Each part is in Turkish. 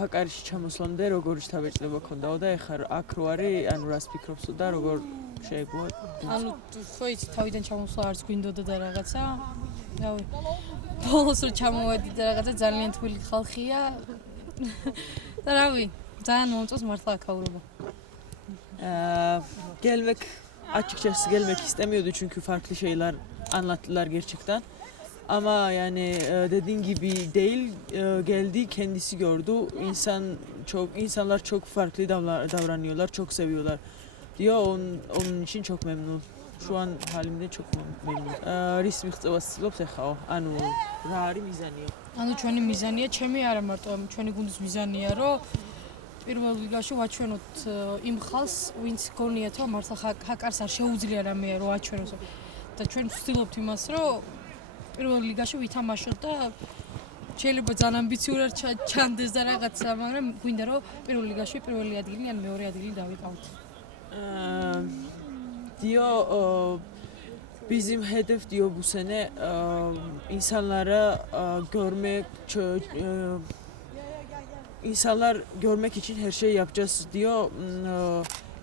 ჰაკარიში ჩამოსვლამდე როგორი შთაბეჭდილება ქონდაო და ეხლა აქ რო არის, ანუ რას ფიქრობსო და როგორ შეეგუა? ანუ ხო იცი თავიდან ჩამოსვლა არც გვინდოდა და რაღაცა. რავი. ბოლოს რო ჩამოვედი და რაღაცა ძალიან თბილი ხალხია. და რავი, ძალიან მომწონს მართლა აქაურობა. Gelmek açıkçası gelmek istemiyordum çünkü farklı şeyler anlattılar gerçekten. Ama yani dediğin gibi değil, geldi kendisi gördü. İnsanlar çok farklı davranıyorlar, çok seviyorlar diyor. Onun için çok memnun. Şu an halimde çok memnun. Resmi xწევას ეხაო. ანუ რა არის მიზანია? ანუ ჩვენი მიზანია, ჩემი არა მარტო, ჩვენი გუნდის მიზანია, რომ პირველ ლიგაში ვაჩვენოთ იმ ხალხს, ვინც გონიათ, რომ მართლა ჰაკარს არ შეუძლია რამე რომ აჩვენოს. და ჩვენ ვცდილობთ იმას, რომ პირველ ლიგაში ვითამაშოთ და შეიძლება ძალიან ამბიციურად ჩანდეს და რაღაცა, მაგრამ გვინდა რომ პირველ ლიგაში პირველი ადგილი ან მეორე ადგილი დავიკავოთ. Diyor bizim hedef diyor bu sene insanlara insanlar görmek için her şeyi yapacağız diyor.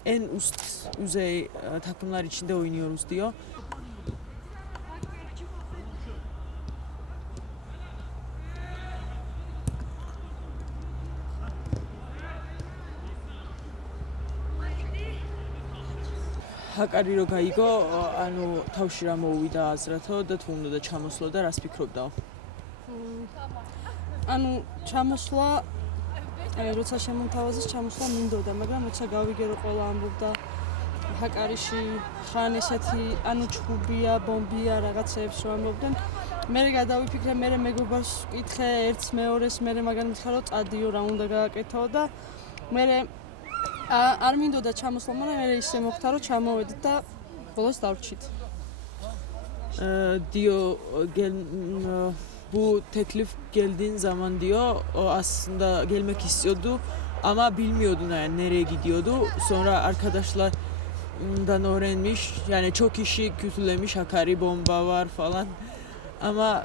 En üst düzey takımlar içinde oynuyoruz diyor. ჰაკარი რო გაიგო, ანუ თავში რა მოუვიდა აზრათო და თუ უნდა და ჩამოსვლა და რას ფიქრობდაო? ანუ ჩამოსვლა, როცა შემოთავაზეს ჩამოსვლა მინდოდა, მაგრამ როცა გავიგე რომ ყველა ამბობდა ჰაკარიში ხან ესეთი, ანუ ჩხუბია, ბომბია, რაღაცეებს რო ამბობდნენ, მე გადავიფიქრე, მე მეგობარს ვკითხე ერთს მეორეს, მე მაგან მითხრა რომ წადიო რა უნდა გააკეთო და მე არ მინდოდა ჩამოსვლა, მაგრამ მე ისე მოხდა რომ çamოვედით და ბოლოს დავრჩით. Diyor bu teklif geldiğin zaman diyor aslında gelmek istiyordu ama bilmiyordu yani nereye gidiyordu. Sonra arkadaşlardan öğrenmiş, yani çok kişi kötülemiş, Hakkari bomba var falan. Ama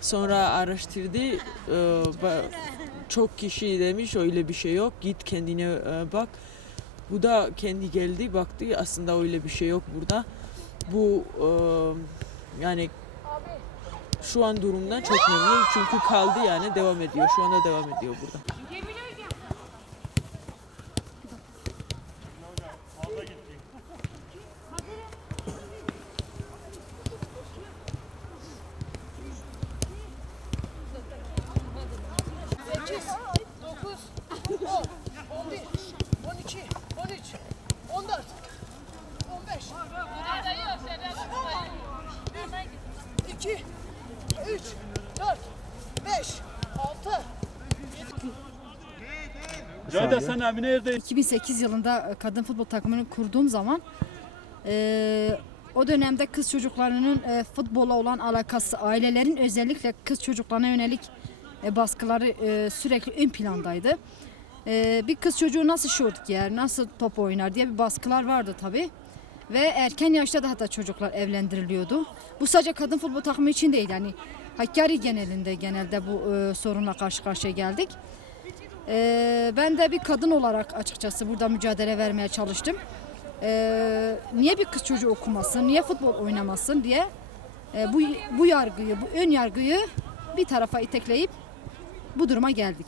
sonra araştırdı, çok kişi demiş öyle bir şey yok, git kendine bak. Bu da kendi geldi, baktı aslında öyle bir şey yok burada. Bu yani şu an durumdan çok memnun çünkü kaldı, yani devam ediyor, şu anda devam ediyor burada. Sen nerede? 2008 yılında kadın futbol takımını kurduğum zaman o dönemde kız çocuklarının futbola olan alakası, ailelerin özellikle kız çocuklarına yönelik baskıları sürekli ön plandaydı. Bir kız çocuğu nasıl şut giyer, nasıl top oynar diye bir baskılar vardı tabii. Ve erken yaşta da hatta çocuklar evlendiriliyordu. Bu sadece kadın futbol takımı için değil, yani Hakkari genelde bu sorunla karşı karşıya geldik. Ben de bir kadın olarak açıkçası burada mücadele vermeye çalıştım. Niye bir kız çocuğu okumasın, niye futbol oynamasın diye bu ön yargıyı bir tarafa itekleyip bu duruma geldik.